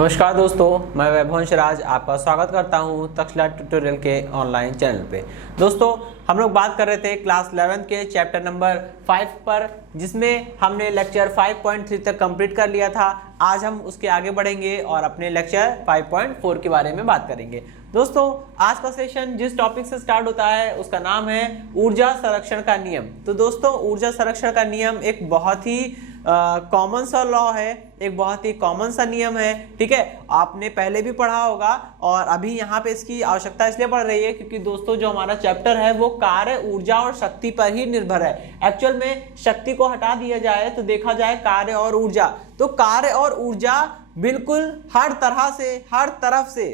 नमस्कार दोस्तों, मैं वैभवंश राज आपका स्वागत करता हूं तक्षशिला ट्यूटोरियल के ऑनलाइन चैनल पे। दोस्तों, हम लोग बात कर रहे थे क्लास 11 के चैप्टर नंबर 5 पर, जिसमें हमने लेक्चर 5.3 तक कंप्लीट कर लिया था। आज हम उसके आगे बढ़ेंगे और अपने लेक्चर 5.4 के बारे में बात करेंगे। दोस्तों, आज का सेशन जिस टॉपिक से स्टार्ट होता है उसका नाम है ऊर्जा संरक्षण का नियम। तो दोस्तों, ऊर्जा संरक्षण का नियम एक बहुत ही कॉमन सा लॉ है, एक बहुत ही कॉमन सा नियम है। ठीक है, आपने पहले भी पढ़ा होगा और अभी यहाँ पे इसकी आवश्यकता इसलिए पड़ रही है क्योंकि दोस्तों जो हमारा चैप्टर है वो कार्य, ऊर्जा और शक्ति पर ही निर्भर है। एक्चुअल में शक्ति को हटा दिया जाए तो देखा जाए कार्य और ऊर्जा, तो कार्य और ऊर्जा बिल्कुल हर तरह से, हर तरफ से,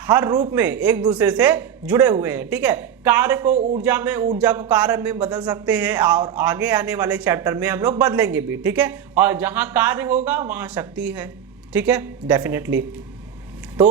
हर रूप में एक दूसरे से जुड़े हुए हैं। ठीक है, कार्य को ऊर्जा में, ऊर्जा को कार्य में बदल सकते हैं और आगे आने वाले चैप्टर में हम लोग बदलेंगे भी। ठीक है, और जहां कार्य होगा वहां शक्ति है। ठीक है, डेफिनेटली। तो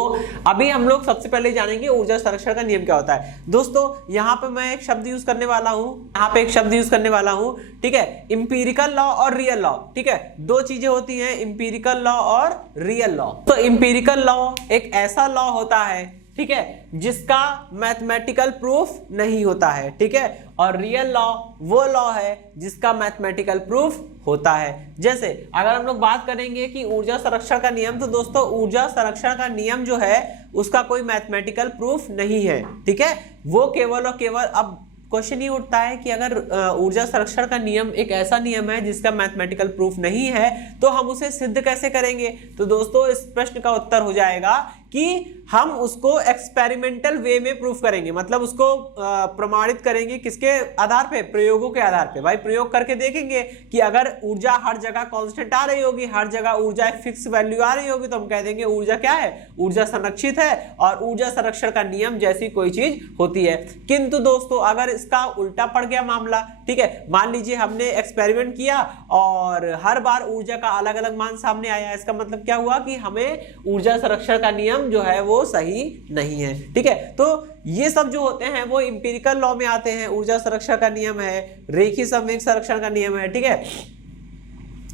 अभी हम लोग सबसे पहले जानेंगे ऊर्जा संरक्षण का नियम क्या होता है। दोस्तों, यहाँ पे मैं एक शब्द यूज करने वाला हूँ, ठीक है, इंपीरिकल लॉ और रियल लॉ। ठीक है, दो चीजें होती हैं, इंपीरिकल लॉ और रियल लॉ। तो इंपीरिकल लॉ एक ऐसा लॉ होता है, ठीक है, जिसका मैथमेटिकल प्रूफ नहीं होता है। ठीक है, और रियल लॉ वो लॉ है जिसका मैथमेटिकल प्रूफ होता है। जैसे अगर हम लोग बात करेंगे कि ऊर्जा संरक्षण का नियम, तो दोस्तों ऊर्जा संरक्षण का नियम जो है उसका कोई मैथमेटिकल प्रूफ नहीं है। ठीक है, वो केवल और केवल, अब क्वेश्चन ये उठता है कि अगर ऊर्जा संरक्षण का नियम एक ऐसा नियम है जिसका मैथमेटिकल प्रूफ नहीं है तो हम उसे सिद्ध कैसे करेंगे। तो दोस्तों, इस प्रश्न का उत्तर हो जाएगा कि हम उसको एक्सपेरिमेंटल वे में प्रूफ करेंगे, मतलब उसको प्रमाणित करेंगे किसके आधार पे, प्रयोगों के आधार पे। भाई प्रयोग करके देखेंगे कि अगर ऊर्जा हर जगह कांस्टेंट आ रही होगी, हर जगह ऊर्जा एक फिक्स वैल्यू आ रही होगी, तो हम कह देंगे ऊर्जा क्या है, ऊर्जा संरक्षित है और ऊर्जा संरक्षण का नियम जैसी कोई चीज होती है। किंतु दोस्तों, अगर इसका उल्टा पड़ गया मामला, ठीक है, मान लीजिए हमने एक्सपेरिमेंट किया और हर बार ऊर्जा का अलग अलग मान सामने आया, इसका मतलब क्या हुआ कि हमें ऊर्जा संरक्षण का नियम जो है वो सही नहीं है। ठीक है, तो ये सब जो होते हैं वो इंपीरिकल लॉ में आते हैं। ऊर्जा संरक्षण का नियम है, रेखीय संवेग संरक्षण का नियम है। ठीक है,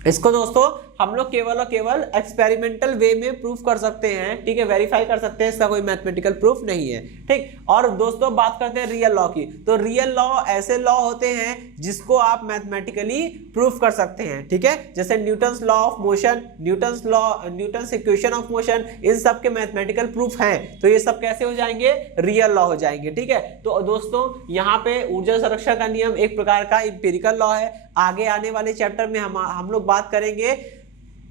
इसको दोस्तों हम लोग केवल और केवल एक्सपेरिमेंटल वे में प्रूफ कर सकते हैं। ठीक है, वेरीफाई कर सकते हैं, इसका कोई मैथमेटिकल प्रूफ नहीं है। ठीक, और दोस्तों बात करते हैं रियल लॉ की। तो रियल लॉ ऐसे लॉ होते हैं जिसको आप मैथमेटिकली प्रूफ कर सकते हैं। ठीक है, जैसे Newton's law of motion, Newton's equation of motion, इन सब के मैथमेटिकल प्रूफ हैं। तो ये सब कैसे हो जाएंगे, रियल लॉ हो जाएंगे। ठीक है, तो दोस्तों यहाँ पे ऊर्जा संरक्षण का नियम एक प्रकार का इंपीरिकल लॉ है। आगे आने वाले चैप्टर में हम लोग बात करेंगे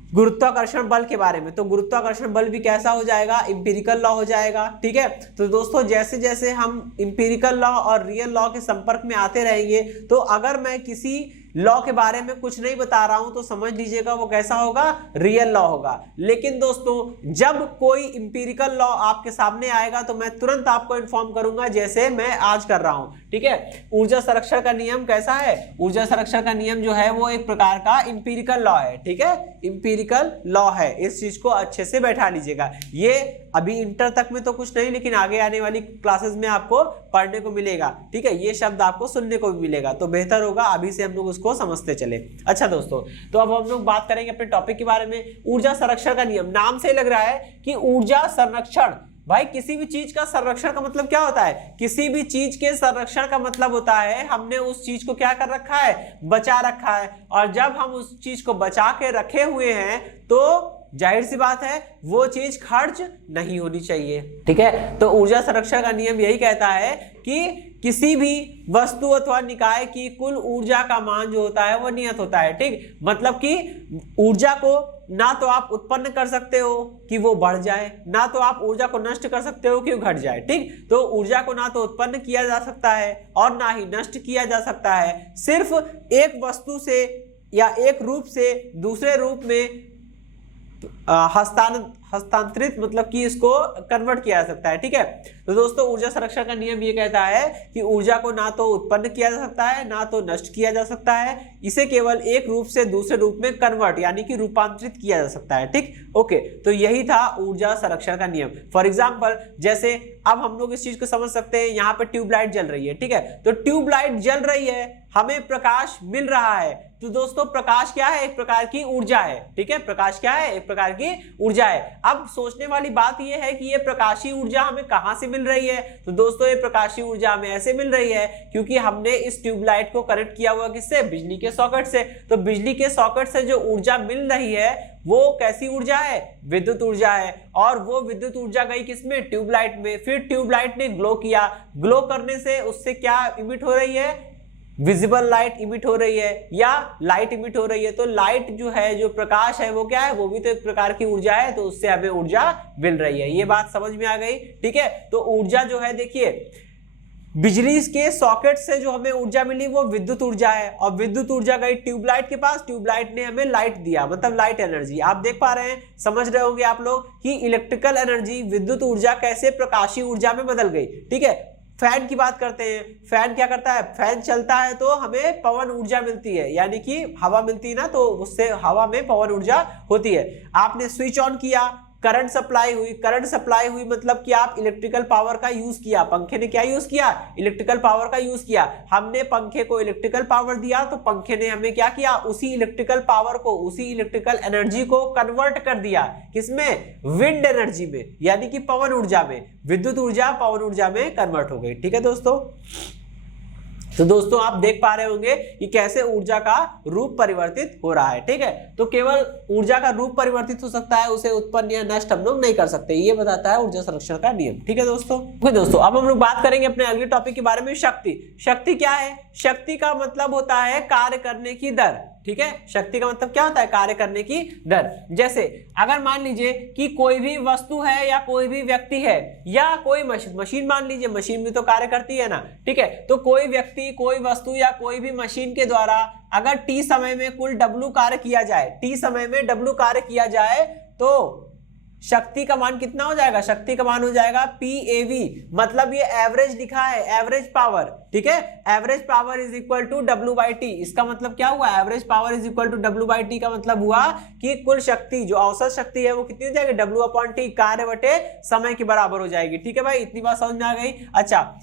गुरुत्वाकर्षण बल के बारे में। तो गुरुत्वाकर्षण बल भी कैसा हो जाएगा, इंपीरिकल लॉ हो जाएगा। ठीक है, तो दोस्तों जैसे जैसे हम इंपीरिकल लॉ और रियल लॉ के संपर्क में आते रहेंगे, तो अगर मैं किसी लॉ के बारे में कुछ नहीं बता रहा हूं तो समझ लीजिएगा वो कैसा होगा, रियल लॉ होगा। लेकिन दोस्तों जब कोई इंपीरिकल लॉ आपके सामने आएगा तो मैं तुरंत आपको इन्फॉर्म करूंगा, जैसे मैं आज कर रहा हूं। ठीक है, ऊर्जा संरक्षण का नियम कैसा है, ऊर्जा संरक्षण का नियम जो है वो एक प्रकार का इंपीरिकल लॉ है। ठीक है, इंपीरिकल लॉ है, इस चीज को अच्छे से बैठा लीजिएगा। ये अभी इंटर तक में तो कुछ नहीं, लेकिन आगे आने वाली क्लासेस में आपको पढ़ने को मिलेगा। ठीक है, ये शब्द आपको सुनने को भी मिलेगा, तो बेहतर होगा अभी से हम लोग उसको समझते चले। अच्छा दोस्तों, तो अब हम लोग बात करेंगे अपने टॉपिक के बारे में, ऊर्जा संरक्षण का नियम। नाम से लग रहा है कि ऊर्जा संरक्षण, भाई किसी भी चीज का संरक्षण का मतलब क्या होता है, किसी भी चीज के संरक्षण का मतलब होता है हमने उस चीज को क्या कर रखा है, बचा रखा है। और जब हम उस चीज को बचा के रखे हुए हैं तो जाहिर सी बात है वो चीज खर्च नहीं होनी चाहिए। ठीक है, तो ऊर्जा संरक्षण का नियम यही कहता है कि किसी भी वस्तु अथवा निकाय की कुल ऊर्जा का मान जो होता है वो नियत होता है। ठीक, मतलब कि ऊर्जा को ना तो आप उत्पन्न कर सकते हो कि वो बढ़ जाए, ना तो आप ऊर्जा को नष्ट कर सकते हो कि वो घट जाए। ठीक, तो ऊर्जा को ना तो उत्पन्न किया जा सकता है और ना ही नष्ट किया जा सकता है। सिर्फ एक वस्तु से या एक रूप से दूसरे रूप में हस्तांतरित, मतलब कि इसको कन्वर्ट किया जा सकता है। ठीक है, तो दोस्तों ऊर्जा संरक्षण का नियम ये कहता है कि ऊर्जा को ना तो उत्पन्न किया जा सकता है ना तो नष्ट किया जा सकता है, इसे केवल एक रूप से दूसरे रूप में कन्वर्ट यानी कि रूपांतरित किया जा सकता है। ठीक, ओके, तो यही था ऊर्जा संरक्षण का नियम। फॉर एग्जाम्पल, जैसे अब हम लोग इस चीज को समझ सकते हैं, यहाँ पे ट्यूबलाइट जल रही है। ठीक है, तो ट्यूबलाइट जल रही है, हमें प्रकाश मिल रहा है। तो दोस्तों प्रकाश क्या है? एक प्रकार की ऊर्जा है। ठीक है, प्रकाश क्या है? एक प्रकार की ऊर्जा है। अब सोचने वाली बात यह है कि ये प्रकाशीय ऊर्जा हमें कहां से मिल रही है? तो दोस्तों ये प्रकाशीय ऊर्जा हमें ऐसे मिल रही है क्योंकि हमने इस ट्यूबलाइट को कनेक्ट किया हुआ किससे? बिजली के सॉकेट से। तो बिजली के सॉकेट से जो ऊर्जा मिल रही है वो कैसी ऊर्जा है? विद्युत ऊर्जा है। और वो विद्युत ऊर्जा गई किसमें? ट्यूबलाइट में। फिर ट्यूबलाइट ने ग्लो किया, ग्लो करने से उससे क्या इमिट हो रही है? विजिबल लाइट इमिट हो रही है या लाइट इमिट हो रही है। तो लाइट जो है, जो प्रकाश है, वो क्या है? वो भी तो एक प्रकार की ऊर्जा है, तो उससे हमें ऊर्जा मिल रही है। ये बात समझ में आ गई? ठीक है, तो ऊर्जा जो है, देखिए बिजली के सॉकेट से जो हमें ऊर्जा मिली वो विद्युत ऊर्जा है, और विद्युत ऊर्जा गई ट्यूबलाइट के पास, ट्यूबलाइट ने हमें लाइट दिया, मतलब लाइट एनर्जी। आप देख पा रहे हैं, समझ रहे होंगे आप लोग कि इलेक्ट्रिकल एनर्जी, विद्युत ऊर्जा कैसे प्रकाशीय ऊर्जा में बदल गई। ठीक है, फैन की बात करते हैं। फैन क्या करता है? फैन चलता है तो हमें पवन ऊर्जा मिलती है, यानी कि हवा मिलती है ना, तो उससे हवा में पवन ऊर्जा होती है। आपने स्विच ऑन किया, करंट सप्लाई हुई, करंट सप्लाई हुई मतलब कि आप इलेक्ट्रिकल पावर का यूज किया। पंखे ने क्या यूज किया? इलेक्ट्रिकल पावर का यूज किया। हमने पंखे को इलेक्ट्रिकल पावर दिया तो पंखे ने हमें क्या किया? उसी इलेक्ट्रिकल पावर को, उसी इलेक्ट्रिकल एनर्जी को कन्वर्ट कर दिया किसमें? विंड एनर्जी में, यानी कि पवन ऊर्जा में। विद्युत ऊर्जा पवन ऊर्जा में कन्वर्ट हो गई। ठीक है दोस्तों, तो दोस्तों आप देख पा रहे होंगे कि कैसे ऊर्जा का रूप परिवर्तित हो रहा है। ठीक है, तो केवल ऊर्जा का रूप परिवर्तित हो सकता है, उसे उत्पन्न या नष्ट हम लोग नहीं कर सकते, ये बताता है ऊर्जा संरक्षण का नियम। ठीक है दोस्तों। दोस्तों अब हम लोग बात करेंगे अपने अगले टॉपिक के बारे में, शक्ति। शक्ति क्या है? शक्ति का मतलब होता है कार्य करने की दर। ठीक है, शक्ति का मतलब क्या होता है? कार्य करने की दर। जैसे अगर मान लीजिए कि कोई भी वस्तु है या कोई भी व्यक्ति है या कोई मशीन मान लीजिए, मशीन भी तो कार्य करती है ना। ठीक है, तो कोई व्यक्ति, कोई वस्तु या कोई भी मशीन के द्वारा अगर t समय में कुल W कार्य किया जाए, t समय में W कार्य किया जाए तो शक्ति का मान कितना हो जाएगा? शक्ति का मान हो जाएगा PAV, मतलब ये एवरेज लिखा है, एवरेज पावर। ठीक है, average power is equal to W/T। इसका मतलब क्या हुआ? Average power is equal to W/T का मतलब हुआ कि कुल शक्ति, जो औसत शक्ति है, वो कितनी हो जाएगी? W/T, कार्य बटे समय के बराबर हो जाएगी। ठीक है भाई, इतनी बात समझ में आ गई? अच्छा,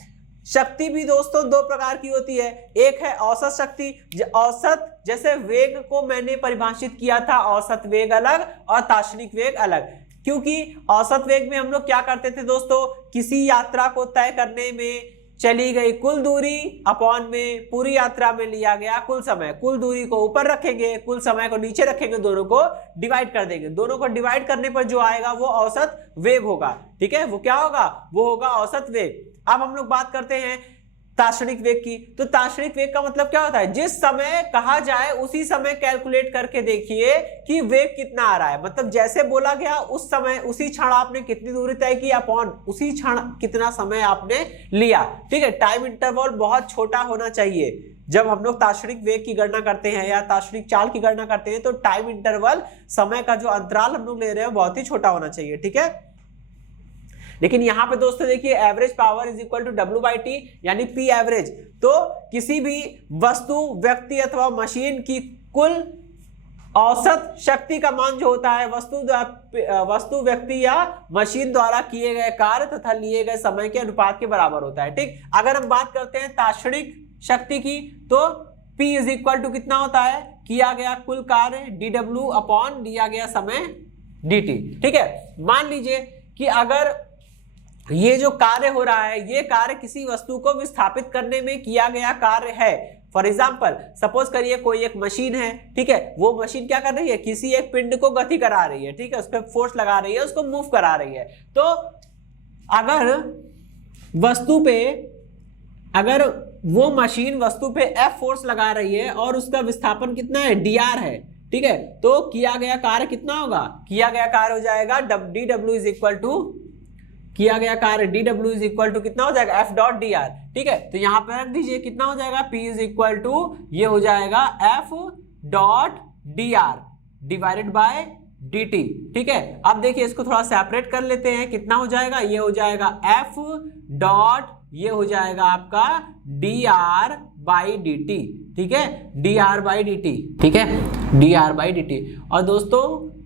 शक्ति भी दोस्तों दो प्रकार की होती है। एक है औसत शक्ति। औसत, जैसे वेग को मैंने परिभाषित किया था, औसत वेग अलग और तात्क्षणिक वेग अलग। क्योंकि औसत वेग में हम लोग क्या करते थे दोस्तों? किसी यात्रा को तय करने में चली गई कुल दूरी अपॉन में पूरी यात्रा में लिया गया कुल समय। कुल दूरी को ऊपर रखेंगे, कुल समय को नीचे रखेंगे, दोनों को डिवाइड कर देंगे। दोनों को डिवाइड करने पर जो आएगा वो औसत वेग होगा। ठीक है, वो क्या होगा? वो होगा औसत वेग। अब हम लोग बात करते हैं तात्क्षणिक वेग की। तो तात्क्षणिक वेग का मतलब क्या होता है? जिस समय कहा जाए उसी समय कैलकुलेट करके देखिए कि वेग कितना आ रहा है, मतलब जैसे बोला गया उस समय, उसी क्षण आपने कितनी दूरी तय की अपॉन उसी क्षण कितना समय आपने लिया। ठीक है, टाइम इंटरवल बहुत छोटा होना चाहिए। जब हम लोग तात्क्षणिक वेग की गणना करते हैं या तात्क्षणिक चाल की गणना करते हैं तो टाइम इंटरवल, समय का जो अंतराल हम लोग ले रहे हैं बहुत ही छोटा होना चाहिए। ठीक है, लेकिन यहां पे दोस्तों देखिए average power is equal to W/T, यानी P एवरेज। तो किसी भी वस्तु, व्यक्ति अथवा मशीन की कुल औसत शक्ति का मान जो होता है वस्तु, व्यक्ति या मशीन द्वारा किए गए कार्य तथा लिए गए समय के अनुपात के बराबर होता है। ठीक, अगर हम बात करते हैं तात्क्षणिक शक्ति की तो P इज इक्वल टू कितना होता है? किया गया कुल कार्य dW अपॉन दिया गया समय dt। ठीक है, मान लीजिए कि अगर ये जो कार्य हो रहा है, ये कार्य किसी वस्तु को विस्थापित करने में किया गया कार्य है। फॉर एग्जाम्पल सपोज करिए कोई एक मशीन है। ठीक है, वो मशीन क्या कर रही है? किसी एक पिंड को गति करा रही है। ठीक है, उस पर फोर्स लगा रही है, उसको मूव करा रही है। तो अगर वस्तु पे, अगर वो मशीन वस्तु पे F फोर्स लगा रही है और उसका विस्थापन कितना है? dr है। ठीक है, तो किया गया कार्य कितना होगा? किया गया कार्य हो जाएगा dW इज इक्वल टू, किया गया कार्य dW इज इक्वल टू कितना हो जाएगा? F dot dr। ठीक है, तो यहां पर रख दीजिए कितना हो जाएगा? P इज इक्वल टू, ये हो जाएगा F dot dr divided by dt। ठीक है, अब देखिए इसको थोड़ा सेपरेट कर लेते हैं, कितना हो जाएगा? ये हो जाएगा F डॉट, ये हो जाएगा आपका dr बाई dt। ठीक है, dr बाई dt। ठीक है, dr बाई dt। और दोस्तों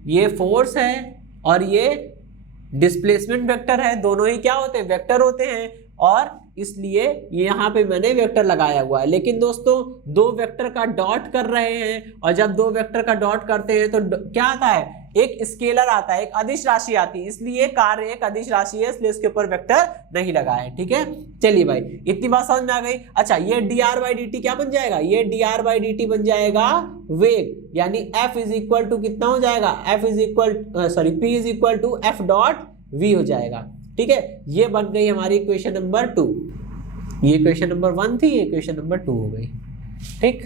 ये फोर्स है और ये डिस्प्लेसमेंट वेक्टर है, दोनों ही क्या होते हैं? वेक्टर होते हैं। और इसलिए यहाँ पे मैंने वेक्टर लगाया हुआ है। लेकिन दोस्तों दो वेक्टर का डॉट कर रहे हैं, और जब दो वेक्टर का डॉट करते हैं तो क्या आता है, एक स्केलर आता है, एक अदिश राशि आती है, इसलिए कार्य एक अदिश राशि है, इसलिए उसके ऊपर वेक्टर नहीं लगा है। ठीक है, चलिए भाई इतनी बात समझ में आ गई। अच्छा, ये dr बाई dt क्या बन जाएगा, ये dr बाई dt बन जाएगा वेग, यानी f इज इक्वल टू कितना हो जाएगा, p is equal to f dot v हो जाएगा। ठीक है, ये बन गई हमारी इक्वेशन नंबर 2। ये इक्वेशन नंबर 1 थी, ये इक्वेशन नंबर 2 हो गई। ठीक,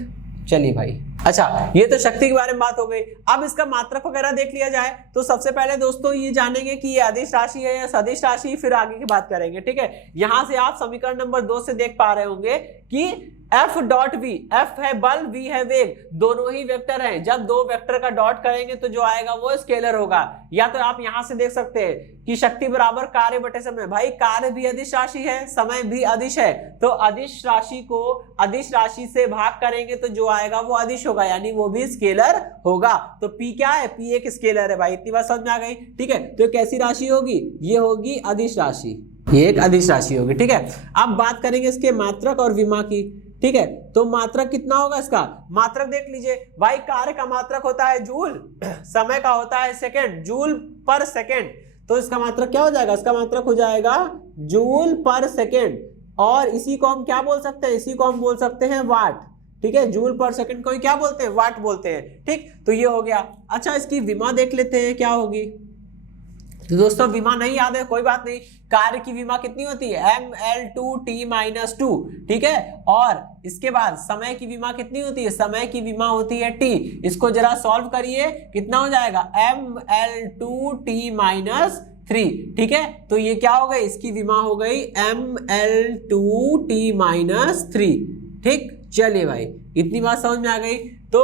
चलिए भाई। अच्छा, ये तो शक्ति के बारे में बात हो गई। अब इसका मात्रक वगैरह देख लिया जाए तो सबसे पहले दोस्तों ये जानेंगे कि ये अदिश राशि है या सदिश राशि, फिर आगे की बात करेंगे। ठीक है, यहां से आप समीकरण नंबर 2 से देख पा रहे होंगे कि F डॉट V, F है बल, V है वेग, दोनों ही वेक्टर हैं। जब दो वेक्टर का डॉट करेंगे तो जो आएगा वो स्केलर होगा। या तो आप यहां से देख सकते हैं कि शक्ति बराबर कार्य बटे समय। भाई कार्य भी अदिश राशि है, समय भी अदिश है, तो अदिश राशि को अदिश राशि से भाग करेंगे तो जो आएगा वो अदिश होगा, यानी वो भी स्केलर होगा। तो P क्या है, P एक स्केलर है भाई। इतनी बात समझ में आ गई। ठीक है, तो कैसी राशि होगी, ये होगी अदिश राशि, ये एक अदिश राशि होगी। ठीक है, अब बात करेंगे इसके मात्रक और विमा की। ठीक है, तो मात्रक कितना होगा इसका, मात्रक देख लीजिए भाई। कार्य का मात्रक होता है जूल, समय का होता है सेकंड, जूल पर सेकंड। तो इसका मात्रक क्या हो जाएगा, इसका मात्रक हो जाएगा जूल पर सेकंड, और इसी को हम क्या बोल सकते हैं, इसी को हम बोल सकते हैं वाट। ठीक है, जूल पर सेकंड को क्या बोलते हैं, वाट बोलते हैं। ठीक, तो ये हो गया। अच्छा, इसकी विमा देख लेते हैं क्या होगी। तो दोस्तों विमा नहीं याद है, कोई बात नहीं। कार्य की विमा कितनी होती है, mL2t-2। ठीक है, और इसके बाद समय की विमा कितनी होती है, समय की विमा होती है t। इसको जरा सॉल्व करिए, कितना हो जाएगा, mL2t-3। ठीक है, तो ये क्या हो गई, इसकी विमा हो गई mL2t-3। ठीक, चलिए भाई इतनी बात समझ में आ गई। तो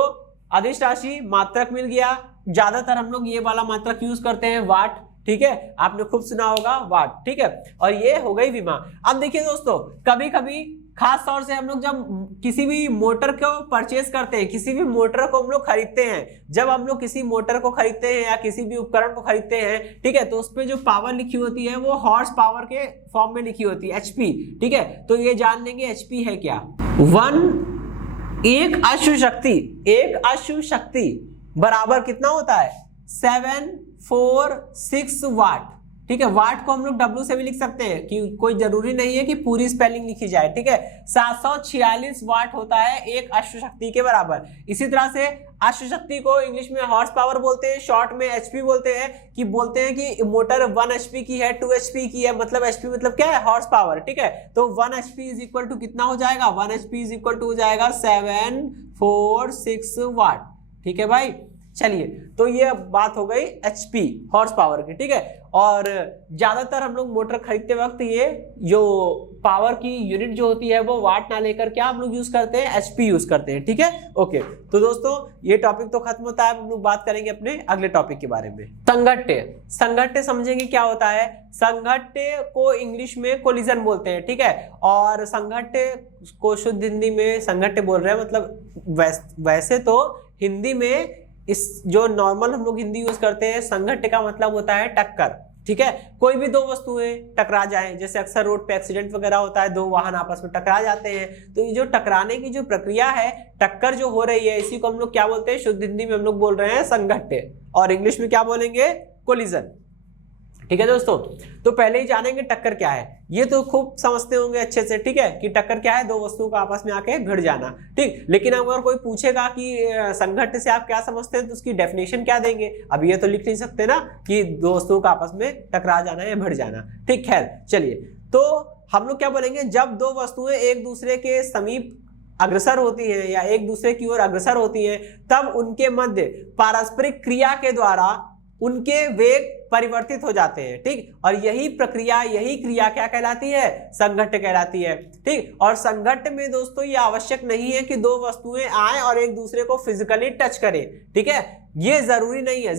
अदिश राशि मात्रक मिल गया। ज्यादातर हम लोग ये वाला मात्रक यूज करते हैं, वाट। ठीक है, आपने खूब सुना होगा वाट। ठीक है, और ये हो गई विमा। अब देखिए दोस्तों, कभी कभी खास तौर से हम लोग जब किसी भी मोटर को परचेज करते हैं, किसी भी मोटर को हम लोग खरीदते हैं, जब हम लोग किसी मोटर को खरीदते हैं या किसी भी उपकरण को खरीदते हैं, ठीक है, तो उस पे जो पावर लिखी होती है वो हॉर्स पावर के फॉर्म में लिखी होती है, HP। ठीक है, तो ये जान लेंगे HP है क्या, एक अश्व शक्ति बराबर कितना होता है, 746 वाट। ठीक है, वाट को हम लोग W से भी लिख सकते हैं, कि कोई जरूरी नहीं है कि पूरी स्पेलिंग लिखी जाए। ठीक है, 746 वाट होता है एक अश्व शक्ति के बराबर। इसी तरह से अश्व शक्ति को इंग्लिश में हॉर्स पावर बोलते हैं, शॉर्ट में HP बोलते हैं। कि मोटर 1 HP की है, 2 HP की है, मतलब HP मतलब क्या है, हॉर्स पावर। ठीक है, तो 1 HP इज इक्वल टू कितना हो जाएगा, 1 HP इज इक्वल टू हो जाएगा 746 वाट। ठीक है भाई, चलिए, तो ये बात हो गई HP हॉर्स पावर की। ठीक है, और ज्यादातर हम लोग मोटर खरीदते वक्त ये जो पावर की यूनिट जो होती है वो वाट ना लेकर क्या हम लोग यूज करते हैं, HP यूज करते हैं। ठीक है, ओके। तो दोस्तों ये टॉपिक तो खत्म होता है, हम लोग बात करेंगे अपने अगले टॉपिक के बारे में। संघट्य समझेंगे क्या होता है। संघट्य को इंग्लिश में कोलिजन बोलते हैं। ठीक है, और संघट्य को शुद्ध हिंदी में संघट्य बोल रहे हैं, मतलब वैसे तो हिंदी में इस जो नॉर्मल हम लोग हिंदी यूज करते हैं, संघट्य का मतलब होता है टक्कर। ठीक है, कोई भी दो वस्तुएं टकरा जाएं, जैसे अक्सर रोड पे एक्सीडेंट वगैरह होता है, दो वाहन आपस में टकरा जाते हैं, तो ये जो टकराने की जो प्रक्रिया है, टक्कर जो हो रही है, इसी को हम लोग क्या बोलते हैं, शुद्ध हिंदी में हम लोग बोल रहे हैं संघट्य, और इंग्लिश में क्या बोलेंगे, कोलिजन। ठीक है दोस्तों, तो पहले ही जानेंगे टक्कर क्या है। ये तो खूब समझते होंगे अच्छे से। ठीक है, कि टक्कर क्या है, दो वस्तुओं का आपस में आके भिड़ जाना। ठीक, लेकिन अगर कोई पूछेगा कि संघट्य से आप क्या समझते हैं, तो उसकी डेफिनेशन क्या देंगे, अब ये तो लिख नहीं सकते ना कि दो वस्तुओं का आपस में टकरा जाना या भिड़ जाना। ठीक, खैर चलिए, तो हम लोग क्या बोलेंगे, जब दो वस्तुएं एक दूसरे के समीप अग्रसर होती हैं या एक दूसरे की ओर अग्रसर होती हैं, तब उनके मध्य पारस्परिक क्रिया के द्वारा उनके वेग परिवर्तित हो जाते हैं। ठीक, और यही क्रिया क्या कहलाती है, संघट्य कहलाती है। ठीक, और संघट्य में दोस्तों ये आवश्यक नहीं है कि दो वस्तुएं आए और एक दूसरे को फिजिकली टच करें। ठीक है, ये जरूरी नहीं है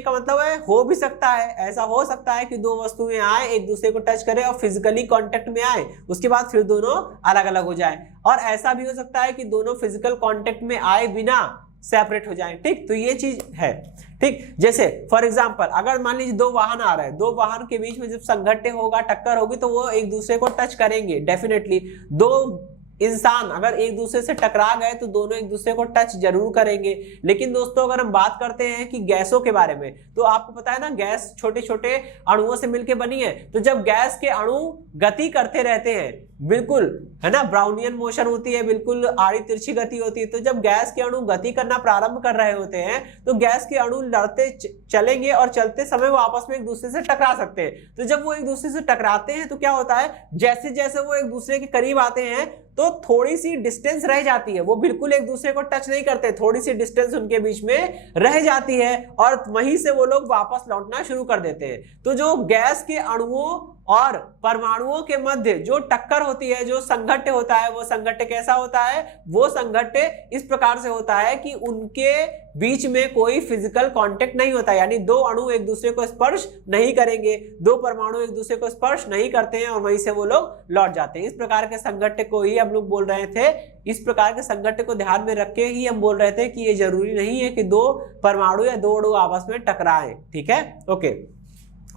का मतलब है हो भी सकता है, ऐसा हो सकता है कि दो वस्तुएं आए, एक दूसरे को टच करें और फिजिकली कांटेक्ट में आए, उसके बाद फिर दोनों अलग अलग हो जाए। और ऐसा भी हो सकता है कि दोनों फिजिकल कांटेक्ट में आए बिना सेपरेट हो जाएं। ठीक, तो ये चीज है। ठीक, जैसे फॉर एग्जांपल अगर मान लीजिए लीजिए दो वाहन आ रहे हैं, दो वाहन के बीच में जब संघट्य होगा, टक्कर होगी, तो वो एक दूसरे को टच करेंगे डेफिनेटली। दो इंसान अगर एक दूसरे से टकरा गए तो दोनों एक दूसरे को टच जरूर करेंगे। लेकिन दोस्तों अगर हम बात करते हैं कि गैसों के बारे में, तो आपको पता है ना गैस छोटे छोटे अणुओं से मिलकर बनी है। तो जब गैस के अणु गति करते रहते हैं, बिल्कुल है ना, ब्राउनियन मोशन होती है, बिल्कुल आड़ी तिरछी गति होती है। तो जब गैस के अणु गति करना प्रारंभ कर रहे होते हैं तो गैस के अणु लड़ते चलेंगे और चलते समय वो आपस में एक दूसरे से टकरा सकते हैं। तो जब वो एक दूसरे से टकराते हैं तो क्या होता है, जैसे जैसे वो एक दूसरे के करीब आते हैं तो थोड़ी सी डिस्टेंस रह जाती है, वो बिल्कुल एक दूसरे को टच नहीं करते, थोड़ी सी डिस्टेंस उनके बीच में रह जाती है और वहीं से वो लोग वापस लौटना शुरू कर देते हैं। तो जो गैस के अणुओं और परमाणुओं के मध्य जो टक्कर होती है, जो संघट्य होता है, वो संघट्य कैसा होता है, वो संघट्य इस प्रकार से होता है कि उनके बीच में कोई फिजिकल कांटेक्ट नहीं होता, यानी दो अणु एक दूसरे को स्पर्श नहीं करेंगे, दो परमाणु एक दूसरे को स्पर्श नहीं करते हैं और वहीं से वो लोग लौट जाते हैं। इस प्रकार के संघट्य को ही हम लोग बोल रहे थे, इस प्रकार के संघट्य को ध्यान में रख के ही हम बोल रहे थे कि ये जरूरी नहीं है कि दो परमाणु या दो अणु आपस में टकराएं। ठीक है, ओके।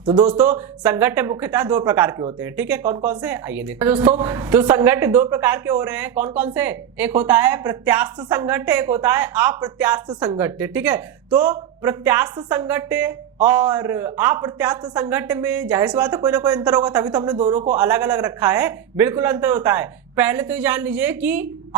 तो दोस्तों संघट्य मुख्यतः दो प्रकार के होते हैं। ठीक है, कौन कौन से, आइए देखते हैं दोस्तों। तो संघट्य दो प्रकार के हो रहे हैं, कौन कौन से, एक होता है प्रत्यास्थ संघट्य, एक होता है अप्रत्यास्थ संघट्य। ठीक है, तो प्रत्यास्थ संघट्य और अप्रत्यास्थ संघट्य में जाहिर सी बात है कोई ना कोई अंतर होगा, तभी तो हमने दोनों को अलग अलग रखा है। बिल्कुल अंतर होता है। पहले तो ये जान लीजिए कि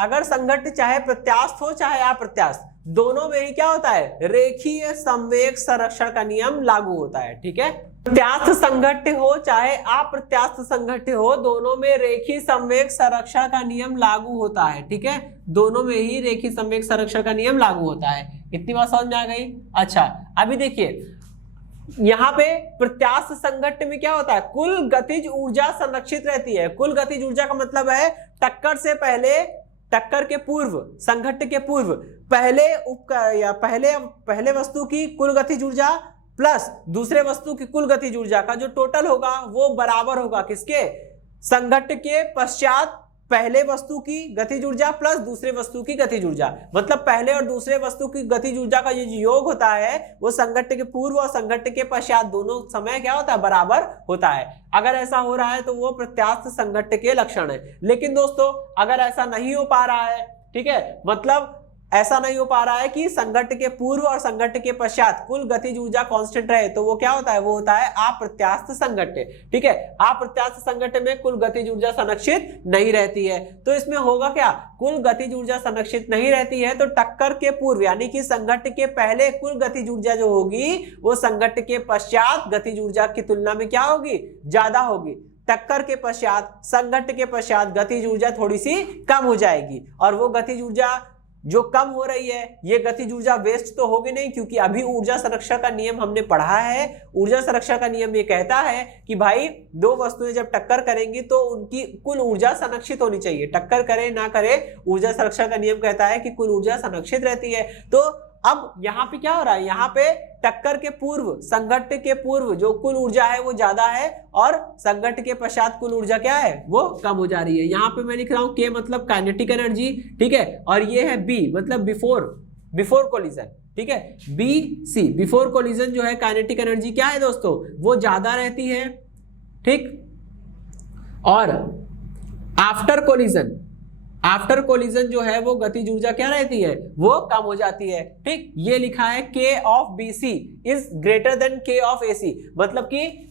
अगर संघट्य चाहे प्रत्यास्थ हो चाहे अप्रत्यास्थ, दोनों में ही क्या होता है, रेखीय संवेग संरक्षण का नियम लागू होता है। ठीक है, प्रत्यास्थ संघट्य हो चाहे अप्रत्यास्थ संघट्य हो, दोनों में रेखीय संवेग संरक्षण का नियम लागू होता है। ठीक है, दोनों में ही रेखीय संवेग संरक्षण का नियम लागू होता है। इतनी बात समझ में आ गई। अच्छा, अभी देखिए यहाँ पे प्रत्यास्थ संघट्य में क्या होता है, कुल गतिज ऊर्जा संरक्षित रहती है। कुल गतिज ऊर्जा का मतलब है टक्कर से पहले, टक्कर के पूर्व, संघट्य के पूर्व पहले वस्तु की कुल गतिज ऊर्जा प्लस दूसरे वस्तु की कुल गतिज ऊर्जा का जो टोटल होगा वो बराबर होगा किसके, संघट्य के पश्चात पहले वस्तु की गतिज ऊर्जा प्लस दूसरे वस्तु की गतिज ऊर्जा। मतलब पहले और दूसरे वस्तु की गतिज ऊर्जा का जो योग होता है वो संघट्य के पूर्व और संघट्य के पश्चात दोनों समय क्या होता है, बराबर होता है। अगर ऐसा हो रहा है तो वो प्रत्यास्थ संघट्य के लक्षण है। लेकिन दोस्तों अगर ऐसा नहीं हो पा रहा है, ठीक है, मतलब ऐसा नहीं हो पा रहा है कि संघट्य के पूर्व और संघट्य के पश्चात कुल गतिज ऊर्जा कांस्टेंट रहे, तो वो क्या होता है, वो होता है अप्रत्यास्थ संघट्य। ठीक है, अप्रत्यास्थ संघट्य में कुल गतिज ऊर्जा संरक्षित नहीं रहती है। तो इसमें होगा क्या, कुल गतिज ऊर्जा संरक्षित नहीं रहती है तो टक्कर के पूर्व यानी कि संघट्य के पहले कुल गतिज ऊर्जा जो होगी वो संघट्य के पश्चात गतिज ऊर्जा की तुलना में क्या होगी, ज्यादा होगी। टक्कर के पश्चात, संघट्य के पश्चात गतिज ऊर्जा थोड़ी सी कम हो जाएगी। और वो गतिज ऊर्जा जो कम हो रही है ये गतिज ऊर्जा वेस्ट तो होगी नहीं, क्योंकि अभी ऊर्जा संरक्षण का नियम हमने पढ़ा है। ऊर्जा संरक्षण का नियम ये कहता है कि भाई दो वस्तुएं जब टक्कर करेंगी तो उनकी कुल ऊर्जा संरक्षित होनी चाहिए। टक्कर करे ना करे, ऊर्जा संरक्षण का नियम कहता है कि कुल ऊर्जा संरक्षित रहती है। तो अब यहाँ पे क्या हो रहा है, यहाँ पे टक्कर के पूर्व, संघट्य के पूर्व जो कुल ऊर्जा है वो ज्यादा है और संघट्य के पश्चात कुल ऊर्जा क्या है, वो कम हो जा रही है। यहाँ पे मैं लिख रहा हूं के मतलब काइनेटिक एनर्जी, ठीक है, और ये है बी मतलब बिफोर कोलिजन। ठीक है, बी सी बिफोर कोलिजन जो है काइनेटिक एनर्जी क्या है दोस्तों, वो ज्यादा रहती है। ठीक, और आफ्टर कोलिजन जो है वो गतिज ऊर्जा क्या रहती है, वो कम हो जाती है। ठीक, ये लिखा है K of B C is greater than K of A C, मतलब कि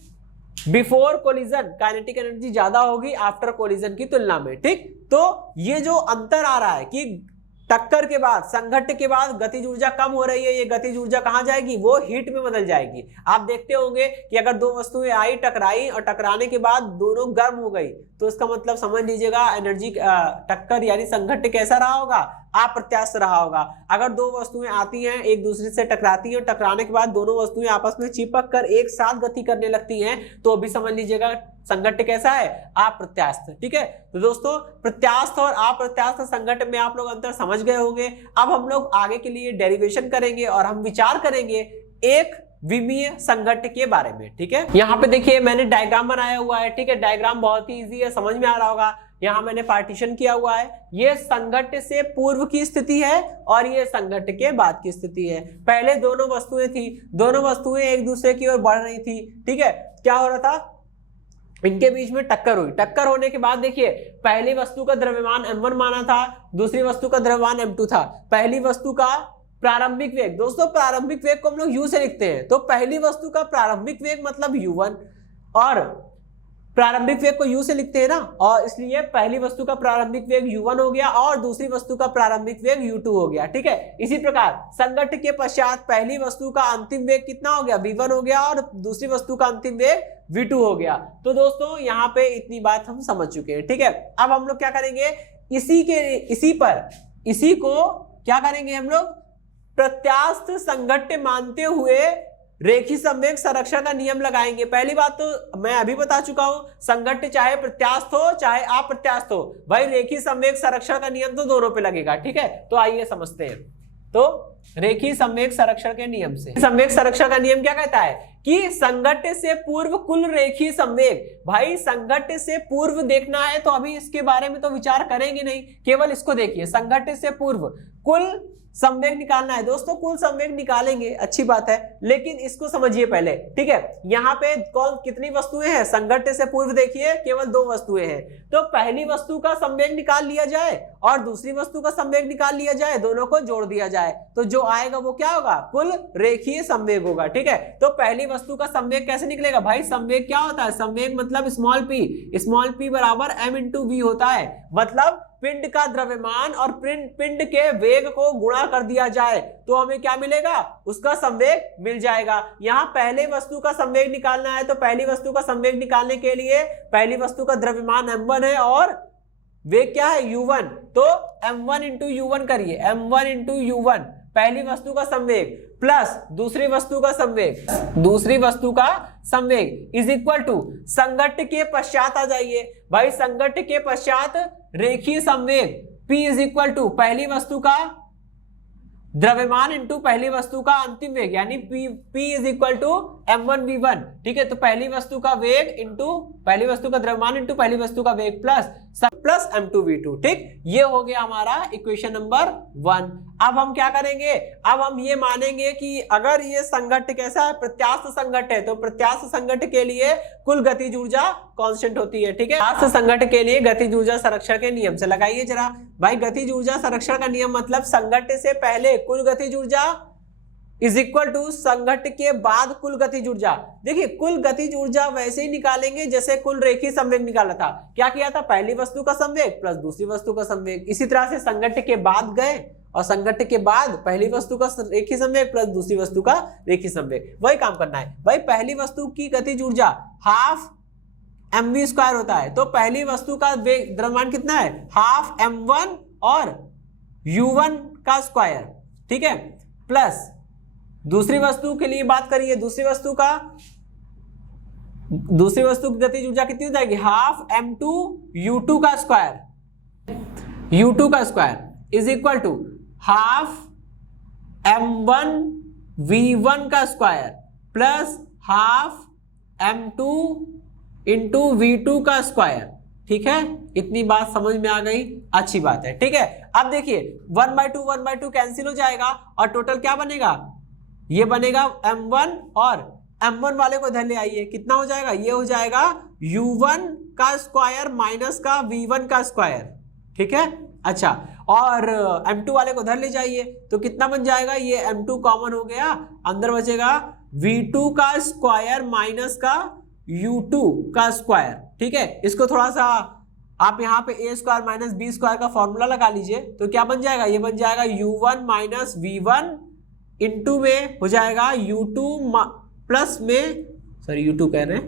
बिफोर कोलिजन काइनेटिक एनर्जी ज्यादा होगी आफ्टर कोलिजन की तुलना में। ठीक, तो ये जो अंतर आ रहा है कि टक्कर के बाद, संघट्य के बाद गतिज ऊर्जा कम हो रही है, ये गतिज ऊर्जा कहां जाएगी, वो हीट में बदल जाएगी। आप देखते होंगे कि अगर दो वस्तुएं आई, टकराई और टकराने के बाद दोनों गर्म हो गई तो इसका मतलब समझ लीजिएगा एनर्जी टक्कर यानी संघट्य कैसा रहा होगा, अप्रत्यास्थ रहा होगा। अगर दो वस्तुएं आती हैं, एक दूसरे से टकराती हैं, टकराने के बाद दोनों वस्तुएं आपस में चिपक कर एक साथ गति करने लगती हैं, तो अभी समझ लीजिएगा संघट्य कैसा है, अप्रत्यास्थ। ठीक है, तो दोस्तों प्रत्यास्थ और अप्रत्यास्थ संघट्य में आप लोग अंतर समझ गए होंगे। अब हम लोग आगे के लिए डेरिवेशन करेंगे और हम विचार करेंगे एक विमीय संघट्य के बारे में। ठीक है, यहाँ पे देखिए मैंने डायग्राम बनाया हुआ है। ठीक है, डायग्राम बहुत ही इजी है, समझ में आ रहा होगा। यहाँ मैंने पार्टीशन किया हुआ है, ये संघट्ट से पूर्व की स्थिति है और ये संघट्ट के बाद की स्थिति है। पहले दोनों वस्तुएं थी, दोनों वस्तुएं एक दूसरे की ओर बढ़ रही थी, ठीक है। क्या हो रहा था, इनके बीच में टक्कर हुई। टक्कर होने के बाद देखिए, पहली वस्तु का द्रव्यमान m1 माना था, दूसरी वस्तु का द्रव्यमान m2 था। पहली वस्तु का प्रारंभिक वेग, दोस्तों प्रारंभिक वेग को हम लोग u से लिखते हैं, तो पहली वस्तु का प्रारंभिक वेग मतलब u1, और प्रारंभिक वेग को u से लिखते हैं ना, और इसलिए पहली वस्तु का प्रारंभिक वेग u1 हो गया और दूसरी वस्तु का प्रारंभिक वेग u2 हो गया, ठीक है। इसी प्रकार संघट्ट के पश्चात पहली वस्तु का अंतिम वेग कितना हो गया, v1 हो गया और दूसरी वस्तु का अंतिम वेग v2 हो गया। तो दोस्तों यहाँ पे इतनी बात हम समझ चुके हैं, ठीक है। अब हम लोग क्या करेंगे, इसी को क्या करेंगे, हम लोग प्रत्यास्थ संघट्ट मानते हुए रेखीय संवेग संरक्षण का नियम लगाएंगे। पहली बात तो मैं अभी बता चुका हूं, संघट्ट चाहे प्रत्यास्थ हो चाहे अप्रत्यास्थ हो, भाई रेखीय संवेग संरक्षण का नियम तो दोनों पे लगेगा, ठीक है। तो आइए समझते हैं। तो रेखीय संवेग संरक्षण के नियम से, संवेग संरक्षण का नियम क्या कहता है कि संघट्ट से पूर्व कुल रेखीय संवेग, भाई संघट्ट से पूर्व देखना है तो अभी इसके बारे में तो विचार करेंगे नहीं, केवल इसको देखिए, संघट्ट से पूर्व कुल संवेग निकालना है। दोस्तों कुल संवेग निकालेंगे, अच्छी बात है, लेकिन इसको समझिए पहले, ठीक है। यहाँ पे कौन कितनी वस्तुएं हैं, संघट्ट से पूर्व देखिए केवल 2 वस्तुएं हैं, तो पहली वस्तु का संवेग निकाल लिया जाए और दूसरी वस्तु का संवेग निकाल लिया जाए, दोनों को जोड़ दिया जाए, तो जो आएगा वो क्या होगा, कुल रेखीय संवेग होगा, ठीक है। तो पहली वस्तु का संवेग कैसे निकलेगा, भाई संवेग क्या होता है, संवेग मतलब स्मॉल p बराबर m इंटू v होता है, मतलब पिंड का द्रव्यमान और पिंड के वेग को गुणा कर दिया जाए तो हमें क्या मिलेगा, उसका संवेग मिल जाएगा। यहाँ पहले वस्तु का संवेग निकालना है, तो पहली वस्तु का संवेग निकालने के लिए पहली वस्तु का द्रव्यमान m1 है और वेग क्या है u1, तो m1 इंटू u1 करिए, m1 इंटू u1 पहली वस्तु का संवेग प्लस दूसरी वस्तु का संवेग इज इक्वल टू संघट्ट के पश्चात आ जाइए, भाई संघट्ट के पश्चात रेखीय संवेग P इज इक्वल टू पहली वस्तु का द्रव्यमान इंटू पहली वस्तु का अंतिम वेग, यानी P is equal to m1v1, ठीक है। तो पहली वस्तु का वेग इंटू पहली वस्तु का द्रव्यमान इंटू पहली वस्तु का वेग प्लस m2v2, ठीक। ये हो गया हमारा इक्वेशन नंबर 1। अब हम क्या करेंगे, अब हम ये मानेंगे कि अगर ये संघट्ट कैसा है, प्रत्यास्थ संघट्ट है, तो प्रत्यास्थ संघट्ट के लिए कुल गतिज ऊर्जा कांस्टेंट होती है, ठीक है। प्रत्यास्थ संघट्ट के लिए गतिज ऊर्जा संरक्षण के नियम से लगाइए जरा, भाई गतिज ऊर्जा संरक्षण का नियम मतलब संघट्ट से पहले कुल गतिज ऊर्जा इज इक्वल टू संघट्ट के बाद कुल गतिज ऊर्जा। देखिए कुल गतिज ऊर्जा वैसे ही निकालेंगे जैसे कुल रेखीय संवेग निकाला था। क्या किया था, पहली वस्तु का संवेग प्लस दूसरी वस्तु का संवेग, इसी तरह से संघट्ट के बाद गए और संघट्ट के बाद पहली वस्तु का रेखीय संवेग प्लस दूसरी वस्तु का रेखीय संवेग, वही काम करना है। भाई पहली वस्तु की गतिज ऊर्जा हाफ mv² होता है, तो पहली वस्तु का वेग द्रव्यमान कितना है, हाफ m1 और u1 का स्क्वायर, ठीक है, प्लस दूसरी वस्तु के लिए बात करिए, दूसरी वस्तु की गतिज ऊर्जा कितनी हो जाएगी, हाफ m2 u2 का square is equal to half m1 v1 का square plus half m2 into v2 का स्क्वायर, ठीक है। इतनी बात समझ में आ गई, अच्छी बात है, ठीक है। अब देखिए 1/2 कैंसिल हो जाएगा और टोटल क्या बनेगा, ये बनेगा m1 और m1 वाले को इधर ले आइए, कितना हो जाएगा, ये हो जाएगा u1 का स्क्वायर माइनस का v1 का स्क्वायर, ठीक है। अच्छा, और m2 वाले को इधर ले जाइए तो कितना बन जाएगा, ये m2 कॉमन हो गया, अंदर बचेगा v2 का स्क्वायर माइनस का u2 का स्क्वायर, ठीक है। इसको थोड़ा सा आप यहाँ पे a² माइनस b² का फॉर्मूला लगा लीजिए तो क्या बन जाएगा, ये बन जाएगा u1 माइनस v1 इंटू में हो जाएगा u2 प्लस में, सॉरी u2 कह रहे हैं,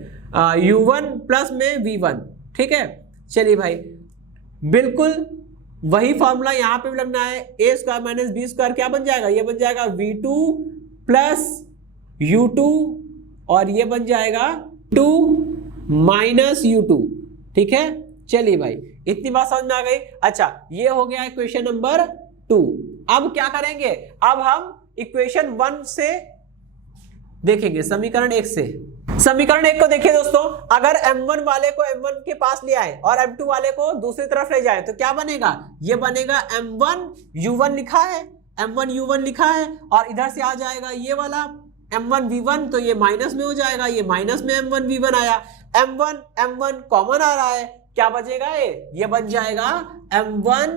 u1 प्लस में v1, ठीक है। चलिए भाई बिल्कुल वही फॉर्मूला यहाँ पे भी लगना है, a² माइनस b² क्या बन जाएगा, ये बन जाएगा v2 प्लस u2 और ये बन जाएगा 2 माइनस u2, ठीक है। चलिए भाई इतनी बात समझ में आ गई। अच्छा, ये हो गया इक्वेशन नंबर 2। अब क्या करेंगे, अब हम इक्वेशन 1 से देखेंगे, समीकरण 1 से समीकरण एक को देखिए दोस्तों, अगर m1 वाले को m1 के पास ले आए और m2 वाले को दूसरी तरफ ले जाए तो क्या बनेगा, ये बनेगा m1 u1 लिखा है, m1 u1 लिखा है, और इधर से आ जाएगा ये वाला m1 v1, तो ये माइनस में हो जाएगा, ये माइनस में m1 v1 आया, m1 m1 कॉमन आ रहा है, क्या बचेगा, ये बन जाएगा m1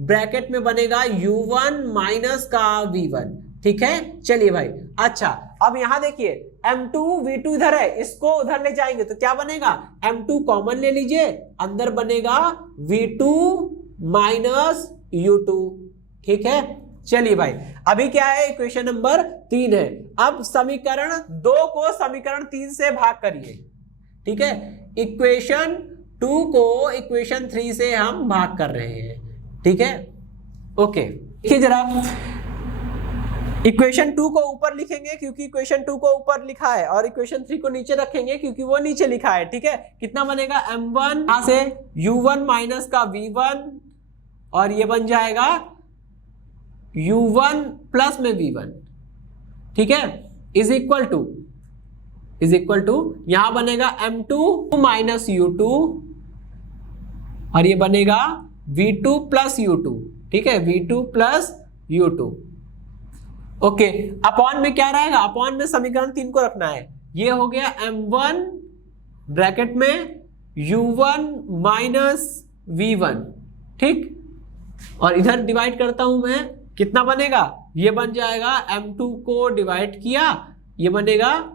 ब्रैकेट में बनेगा u1 माइनस का v1। ठीक है, चलिए भाई। अच्छा, अब यहां देखिए m2 v2 इधर है, इसको उधर ले जाएंगे तो क्या बनेगा, m2 कॉमन ले लीजिए, अंदर बनेगा v2 माइनस u2। ठीक है, चलिए भाई। अभी क्या है, इक्वेशन नंबर 3 है। अब समीकरण 2 को समीकरण 3 से भाग करिए। ठीक है, इक्वेशन 2 को इक्वेशन 3 से हम भाग कर रहे हैं। ठीक है, ओके। देखिए जरा, इक्वेशन 2 को ऊपर लिखेंगे क्योंकि इक्वेशन 2 को ऊपर लिखा है, और इक्वेशन 3 को नीचे रखेंगे क्योंकि वो नीचे लिखा है। ठीक है, कितना बनेगा, m1 यहां से u1 माइनस का v1, और ये बन जाएगा u1 प्लस में v1। ठीक है, इज इक्वल टू यहां बनेगा m2 माइनस u2, और ये बनेगा v2 प्लस u2। ठीक है, v2 plus u2। Okay, upon में क्या रहेगा, अपॉन में समीकरण 3 को रखना है। ये हो गया m1 ब्रैकेट में u1 माइनस v1। ठीक, और इधर डिवाइड करता हूं मैं, कितना बनेगा, ये बन जाएगा m2 को डिवाइड किया, ये बनेगा